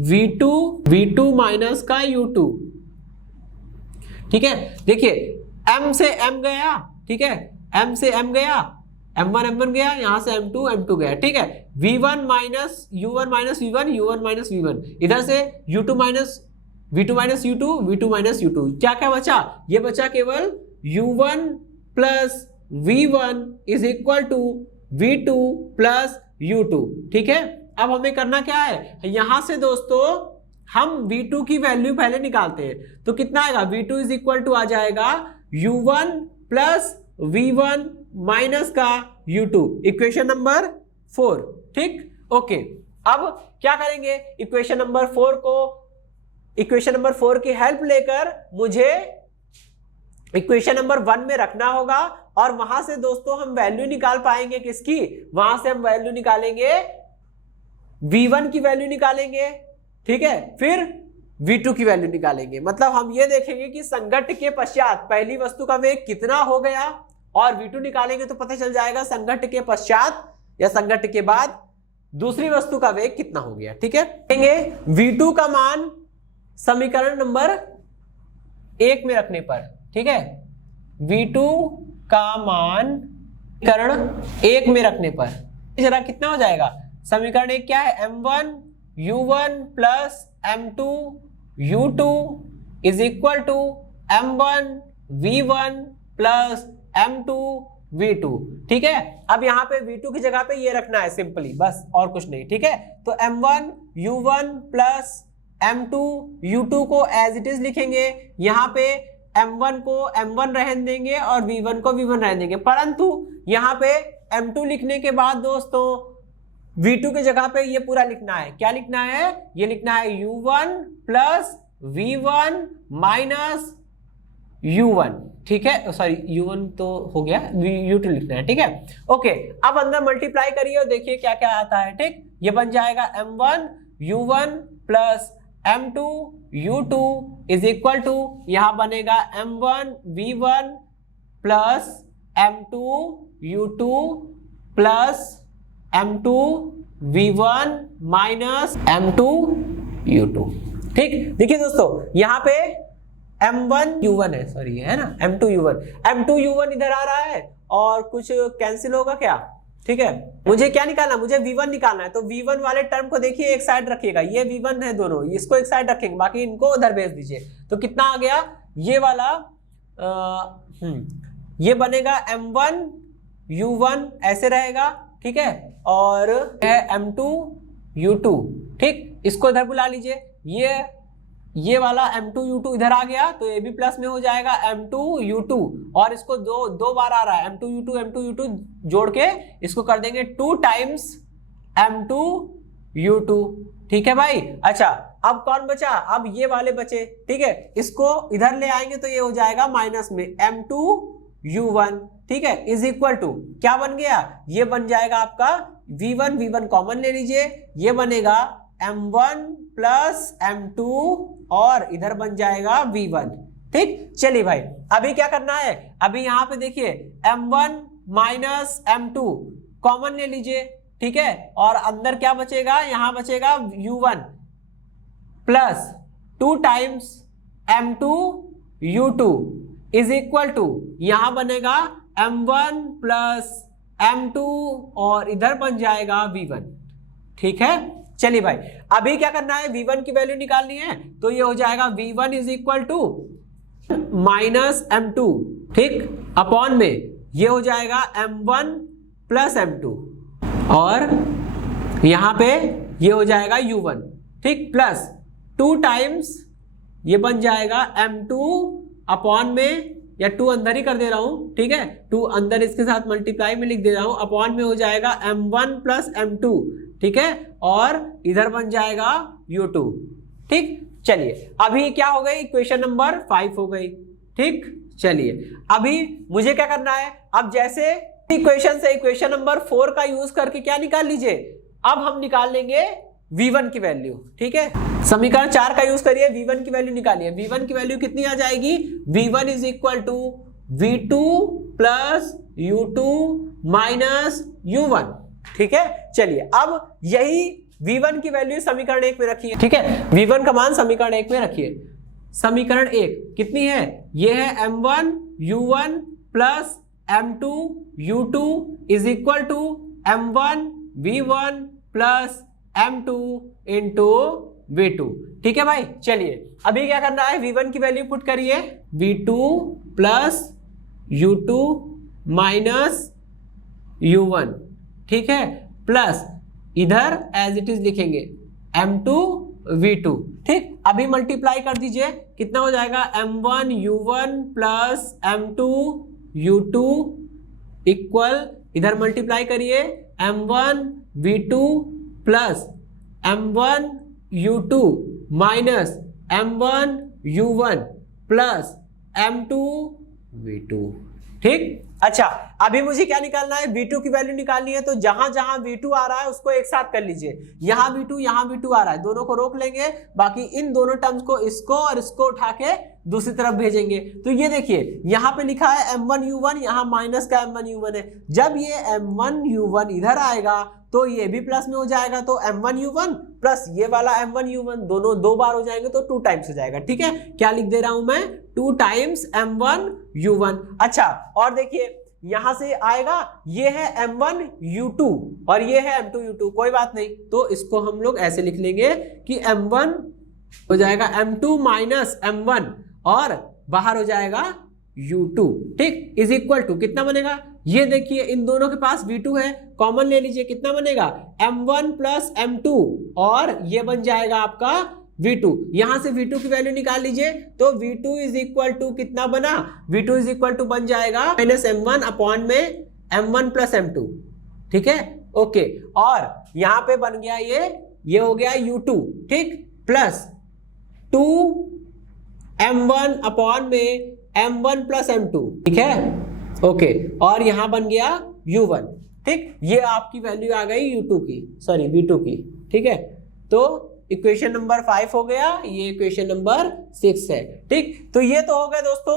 v2 माइनस का u2। ठीक है, देखिए m से m गया, ठीक है, m से m गया, m1 गया, यहां से m2 गया। ठीक है, v1 minus u1 minus v1, इधर से u2 minus v2 minus u2, क्या क्या बचा, ये बचा केवल u1 plus v1 is equal to v2 plus u2। ठीक है, अब हमें करना क्या है, यहां से दोस्तों हम v2 की वैल्यू पहले निकालते हैं, तो कितना आएगा, v2 इज इक्वल टू आ जाएगा u1 प्लस v1 माइनस का u2, इक्वेशन नंबर 4। ठीक, ओके। अब क्या करेंगे, इक्वेशन नंबर 4 की हेल्प लेकर मुझे इक्वेशन नंबर 1 में रखना होगा, और वहां से दोस्तों हम वैल्यू निकाल पाएंगे किसकी, वहां से हम वैल्यू निकालेंगे v1 की वैल्यू निकालेंगे। ठीक है, फिर v2 की वैल्यू निकालेंगे। मतलब हम ये देखेंगे कि संघट्ट के पश्चात पहली वस्तु का वेग कितना हो गया, और v2 निकालेंगे तो पता चल जाएगा संघट्ट के पश्चात या संघट्ट के बाद दूसरी वस्तु का वेग कितना हो गया। ठीक है, v2 का मान समीकरण नंबर 1 में रखने पर, ठीक है, v2 का मान समीकरण 1 में रखने पर जरा कितना हो जाएगा, समीकरण 1 क्या है, m1 u1 plus m2 u2 is equal to m1 v1 plus m2 v2। ठीक है, अब यहां पे v2 की जगह पे ये रखना है सिंपली, बस और कुछ नहीं। ठीक है, तो m1 u1 plus m2 u2 को एज इट इज लिखेंगे, यहां पे m1 को m1 रहने देंगे और v1 को v1 रहने देंगे, परंतु यहां पे m2 लिखने के बाद दोस्तों v2 की जगह पे ये पूरा लिखना है। क्या लिखना है, ये लिखना है u1 plus v1 minus u1। ठीक है, सॉरी u1 तो हो गया, u2 लिखना है। ठीक है, ओके। अब अंदर मल्टीप्लाई करिए और देखिए क्या क्या आता है। ठीक, ये बन जाएगा m1 u1 plus m2 u2 is equal to, यहां बनेगा m1 v1 plus m2 u2 plus m2 v1 minus m2 u2। ठीक, देखिए दोस्तों यहां पे m1 u1 है, सॉरी है ना, m2 u1 इधर आ रहा है और कुछ कैंसिल होगा क्या। ठीक है, मुझे क्या निकालना, मुझे v1 निकालना है, तो v1 वाले टर्म को देखिए एक साइड रखिएगा, ये v1 है दोनों, इसको एक साइड रखेंगे, बाकी इनको उधर भेज दीजिए। तो कितना आ गया, ये वाला ये बनेगा m1 u1 ऐसे रहेगा। ठीक है, और है m2 u2। ठीक, इसको इधर बुला लीजिए, ये वाला m2 u2 इधर आ गया तो ये भी प्लस में हो जाएगा m2 u2, और इसको दो बार आ रहा है m2 u2 जोड़ के इसको कर देंगे 2 टाइम्स m2 U2। ठीक है भाई। अच्छा अब कौन बचा, अब ये वाले बचे। ठीक है, इसको इधर ले आएंगे तो ये हो जाएगा माइनस में M2U1। ठीक है, इज इक्वल टू क्या बन गया, ये बन जाएगा आपका V1, V1 कॉमन ले लीजिए, ये बनेगा M1 प्लस M2 और इधर बन जाएगा V1। ठीक, चलिए भाई अभी क्या करना है, अभी यहां पे देखिए M1 माइनस M2 कॉमन ले लीजिए। ठीक है, और अंदर क्या बचेगा, यहां बचेगा U1 plus 2 times M2U2 is equal to यहां बनेगा M1 प्लस M2 और इधर बन जाएगा V1। ठीक है, चलिए भाई अभी क्या करना है, V1 की वैल्यू निकालनी है, तो ये हो जाएगा V1 is equal to minus M2। ठीक, अपॉन में ये हो जाएगा M1 प्लस M2 और यहां पे ये हो जाएगा U1। ठीक, प्लस 2 टाइम्स ये बन जाएगा M2 अपॉन में, या 2 अंदर ही कर दे रहा हूं। ठीक है, 2 अंदर इसके साथ मल्टीप्लाई में लिख दे रहा हूं, अपॉन में हो जाएगा M1 प्लस M2। ठीक है, और इधर बन जाएगा U2। ठीक, चलिए अभी क्या हो गई, इक्वेशन नंबर 5 हो गई। ठीक, चलिए अभी मुझे क्या करना है, अब जैसे इक्वेशन से इक्वेशन नंबर 4 का यूज करके क्या निकाल लीजिए, अब हम निकाल लेंगे V1 की वैल्यू। ठीक है, समीकरण 4 का यूज करिए, V1 की वैल्यू निकालिए। V1 की वैल्यू कितनी आ जाएगी, V1 is equal to V2 plus U2 minus U1। ठीक है, चलिए अब यही V1 की वैल्यू समीकरण 1 में रखिए। ठीक है, V1 का मान समीकरण 1 में रखिए। समीकरण 1 कितनी है, ये है M1 U1 plus M2 U2 is equal to M1 V1 plus M2 into V2। ठीक है भाई, चलिए अभी क्या करना है, V1 की वैल्यू पुट करिए, V2 plus U2 minus U1। ठीक है, प्लस इधर एज इट इज लिखेंगे M2 V2। ठीक, अभी मल्टीप्लाई कर दीजिए, कितना हो जाएगा M1 U1 plus M2 U2 equal, इधर मल्टीप्लाई करिए M1 V2 plus M1 U2 minus M1 U1 plus M2 V2। ठीक, अच्छा अभी मुझे क्या निकालना है, V2 की वैल्यू निकालनी है, तो जहां जहां V2 आ रहा है उसको एक साथ कर लीजिए। यहां V2 आ रहा है, दोनों को रोक लेंगे, बाकी इन दोनों टर्म्स को, इसको और इसको उठा के दूसरी तरफ भेजेंगे। तो ये देखिए यहां पे लिखा है M1 U1, यहां माइनस का M1 U1 है। जब ये M1 U1 इधर आएगा तो ये भी प्लस में हो जाएगा, तो M1 U1 प्लस ये वाला M1 U1 दोनों 2 बार हो जाएंगे तो 2 टाइम्स हो जाएगा। ठीक है, क्या लिख दे रहा हूं मैं, 2 टाइम्स M1 U1। अच्छा और देखिए यहां से आएगा, ये है M1 U2 और ये है M2 U2, कोई बात नहीं, तो इसको हम लोग ऐसे लिख लेंगे कि M1 हो जाएगा M2 माइनस M1 और बाहर हो जाएगा U2। ठीक, इज इक्वल टू कितना बनेगा, ये देखिए इन दोनों के पास V2 है, कॉमन ले लीजिए, कितना बनेगा M1 प्लस M2 और ये बन जाएगा आपका V2। यहां से V2 की वैल्यू निकाल लीजिए, तो V2 इज इक्वल टू कितना बना, V2 इज इक्वल टू बन जाएगा माइनस M1 अपॉन में M1 प्लस M2। ठीक है, ओके, और यहां पे बन गया ये हो गया U2। ठीक, प्लस 2 M1 अपॉन में M1 प्लस M2। ठीक है, ओके, और यहां बन गया U1। ठीक, ये आपकी वैल्यू आ गई U2 की, सॉरी V2 की। ठीक है, तो इक्वेशन नंबर 5 हो गया, ये इक्वेशन नंबर 6 है। ठीक, तो ये तो हो गए दोस्तों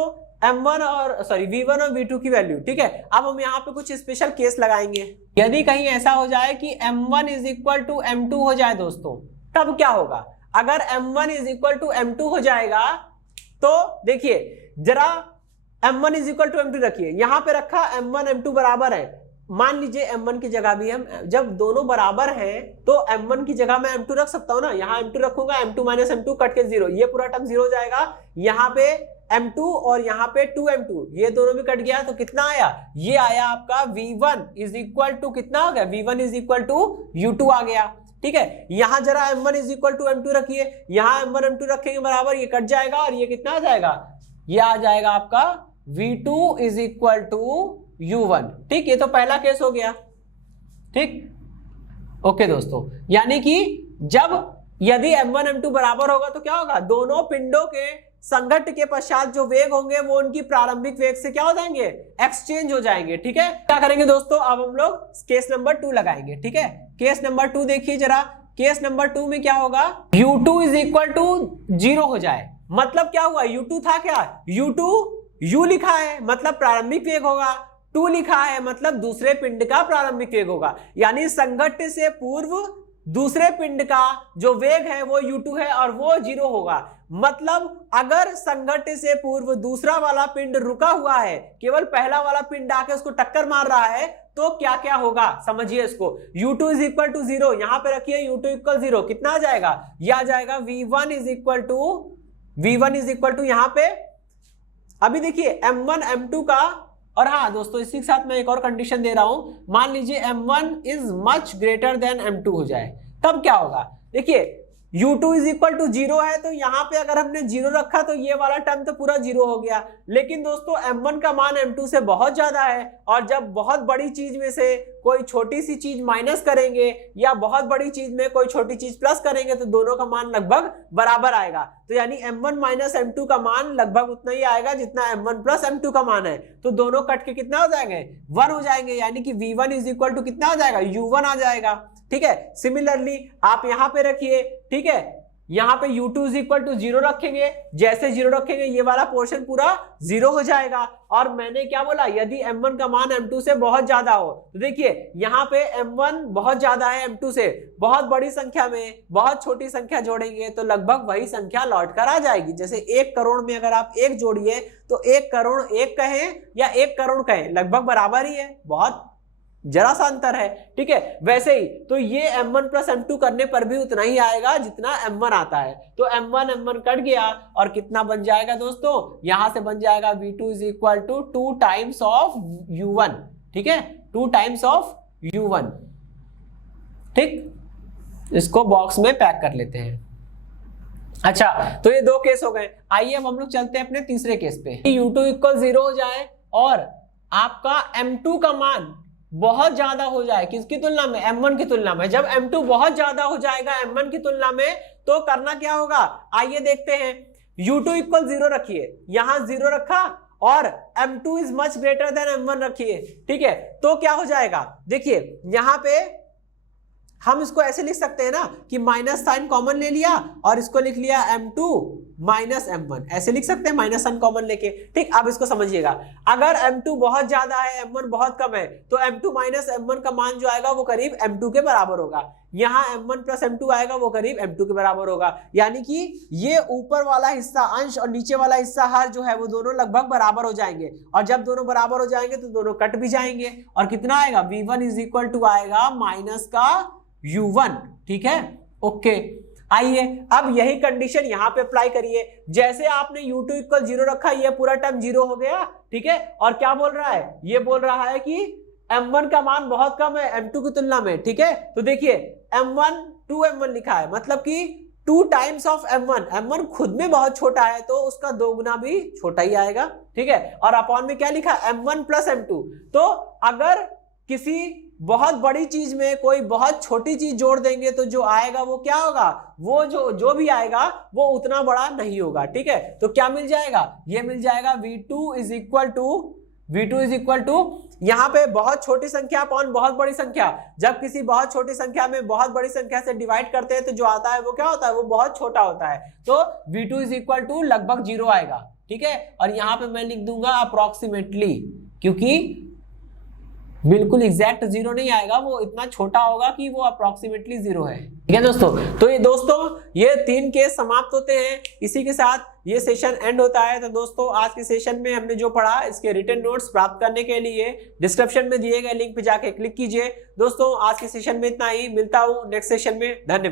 M1 और सॉरी V1 और V2 की वैल्यू। ठीक है, अब हम यहाँ पे कुछ स्पेशल केस लगाएंगे। यदि कहीं ऐसा हो जाए कि M1 is equal to M2 हो जाए दोस्तों, तब क्या होगा, अगर M1 is equal to M2 हो जाएगा तो देखिए जरा M1 is equal to M2 रखिए, यहां पे रखा M1 M2 बराबर है, मान लीजिए M1 की जगह भी हम, जब दोनों बराबर हैं तो M1 की जगह मैं M2 रख सकता हूं ना, यहां M2 रखूंगा, M2 माइनस M2 कट के 0, ये पूरा टर्म 0 हो जाएगा, यहां पे M2 और यहां पे 2M2, ये दोनों भी कट गया, तो कितना आया, ये आया आपका V1 इज इक्वल टू कितना हो गया, V1 is equal to U2 आ गया। ठीक है, यहां जरा M1 is equal to M2 रखिए, यहां M1 M2 रखेंगे बराबर, ये कट जाएगा और ये कितना आ जाएगा, ये आ जाएगा आपका V2 is equal to U1। ठीक, ये तो पहला केस हो गया। ठीक, ओके दोस्तों, यानी कि जब यदि m1 m2 बराबर होगा तो क्या होगा, दोनों पिंडों के संघट्ट के पश्चात जो वेग होंगे वो उनकी प्रारंभिक वेग से क्या हो जाएंगे, एक्सचेंज हो जाएंगे। ठीक है, क्या करेंगे दोस्तों, अब हम लोग केस नंबर 2 लगाएंगे। ठीक है, केस नंबर 2 देखिए जरा, केस नंबर 2 में क्या होगा, u2 इज इक्वल टू 0 हो जाए। मतलब क्या हुआ, u2 था क्या, u2 u लिखा है मतलब प्रारंभिक वेग होगा, 2 लिखा है मतलब दूसरे पिंड का प्रारंभिक वेग होगा, यानी संघट्ट से पूर्व दूसरे पिंड का जो वेग है वो u2 है और वो 0 होगा। मतलब अगर संघट्ट से पूर्व दूसरा वाला पिंड रुका हुआ है, केवल पहला वाला पिंड आके उसको टक्कर मार रहा है, तो क्या क्या होगा समझिए इसको। u2 इज इक्वल टू 0, यहां पे रखिए u2 इक्वल 0, कितना आ जाएगा, यह आ जाएगा v1 इज इक्वल टू यहां पे, अभी देखिए m1 m2 का, और हाँ दोस्तों इसी के साथ मैं एक और कंडीशन दे रहा हूं, मान लीजिए m1 is much greater than m2 हो जाए, तब क्या होगा, देखिए u2 इज इक्वल टू 0 है तो यहां पे अगर हमने 0 रखा तो ये वाला टर्म तो पूरा 0 हो गया, लेकिन दोस्तों m1 का मान m2 से बहुत ज्यादा है, और जब बहुत बड़ी चीज में से कोई छोटी सी चीज माइनस करेंगे या बहुत बड़ी चीज में कोई छोटी चीज प्लस करेंगे तो दोनों का मान लगभग बराबर आएगा। तो यानी m1 माइनस m2 का मान लगभग उतना ही आएगा जितना m1 प्लस m2 का मान है, तो दोनों कट के कितना हो जाएंगे, 1 हो जाएंगे, यानी कि v1 इज इक्वल टू कितना आ जाएगा, u1 आ जाएगा। ठीक है, सिमिलरली आप यहां पे रखिए, ठीक है, यहां पे u2 इज इक्वल टू 0 रखेंगे, जैसे 0 रखेंगे ये वाला पोर्शन पूरा 0 हो जाएगा। और मैंने क्या बोला, यदि m1 का मान m2 से बहुत ज्यादा हो, तो देखिए यहां पे m1 बहुत ज्यादा है m2 से, बहुत बड़ी संख्या में बहुत छोटी संख्या जोड़ेंगे तो लगभग वही संख्या लौट कर आ जाएगी। जैसे 1 करोड़ में अगर आप 1 जोड़िए तो 1 करोड़ 1 कहें या 1 करोड़ कहें लगभग बराबर ही है, बहुत जरा सा अंतर है। ठीक है, वैसे ही तो ये m1 प्लस m2 करने पर भी उतना ही आएगा जितना m1 आता है, तो m1 कट गया और कितना बन जाएगा दोस्तों, यहां से बन जाएगा v2 is equal to 2 times of u1। ठीक है, 2 टाइम्स ऑफ u1। ठीक, इसको बॉक्स में पैक कर लेते हैं। अच्छा, तो ये 2 केस हो गए, आइए अब हम लोग चलते हैं अपने तीसरे केस पे। u2 इक्वल 0 हो जाए और आपका m2 का मान बहुत ज्यादा हो जाए, किसकी तुलना में, m1 की तुलना में। जब m2 बहुत ज्यादा हो जाएगा m1 की तुलना में तो करना क्या होगा, आइए देखते हैं। u2 इक्वल 0 रखिए, यहां 0 रखा और m2 is much greater than m1 रखिए। ठीक है, तो क्या हो जाएगा, देखिए यहां पे हम इसको ऐसे लिख सकते हैं ना कि माइनस साइन कॉमन ले लिया और इसको लिख लिया m2 माइनस m1, ऐसे लिख सकते हैं माइनस साइन कॉमन लेके। ठीक, अब इसको समझिएगा, अगर m2 बहुत ज्यादा है m1 बहुत कम है तो m2 माइनस m1 का मान जो आएगा वो करीब m2 के बराबर होगा, यहाँ m1 प्लस m2 आएगा वो करीब m2 के बराबर होगा, यानी कि ये ऊपर वाला हिस्सा अंश और नीचे वाला हिस्सा हर जो है वो दोनों लगभग बराबर हो जाएंगे, और जब दोनों बराबर हो जाएंगे तो दोनों कट भी जाएंगे और कितना आएगा, v1 इज इक्वल टू आएगा माइनस का u1। ठीक है, ओके, आइए अब यही कंडीशन यहां पे अप्लाई करिए। जैसे आपने u2 इक्वल 0 रखा, ये पूरा टर्म 0 हो गया। ठीक है, और क्या बोल रहा है, ये बोल रहा है कि m1 का मान बहुत कम है m2 की तुलना में। ठीक है, तो देखिए m1 2m1 लिखा है, मतलब कि 2 टाइम्स ऑफ m1, m1 खुद में बहुत छोटा है तो उसका 2 गुना भी छोटा ही आएगा। ठीक है, और अपॉन में क्या लिखा, m1 प्लस m2। तो अगर किसी बहुत बड़ी चीज में कोई बहुत छोटी चीज जोड़ देंगे तो जो आएगा वो क्या होगा, वो जो भी आएगा वो उतना बड़ा नहीं होगा। ठीक है, तो क्या मिल जाएगा, ये मिल जाएगा v2 इज इक्वल टू यहाँ पे बहुत छोटी संख्या अपॉन बहुत बड़ी संख्या। जब किसी बहुत छोटी संख्या में बहुत बड़ी संख्या से डिवाइड करते हैं तो जो आता है वो क्या होता है, वो बहुत छोटा होता है, तो v2 इज इक्वल टू लगभग 0 आएगा। ठीक है, और यहाँ पे मैं लिख दूंगा अप्रोक्सीमेटली, क्योंकि बिल्कुल एग्जैक्ट 0 नहीं आएगा, वो इतना छोटा होगा कि वो अप्रोक्सीमेटली 0 है। ठीक है दोस्तों, तो ये ये 3 केस समाप्त होते हैं, इसी के साथ ये सेशन एंड होता है। तो दोस्तों आज के सेशन में हमने जो पढ़ा, इसके रिटन नोट्स प्राप्त करने के लिए डिस्क्रिप्शन में दिए गए लिंक पे जाके क्लिक कीजिए। दोस्तों आज के सेशन में इतना ही, मिलता हूँ नेक्स्ट सेशन में, धन्यवाद।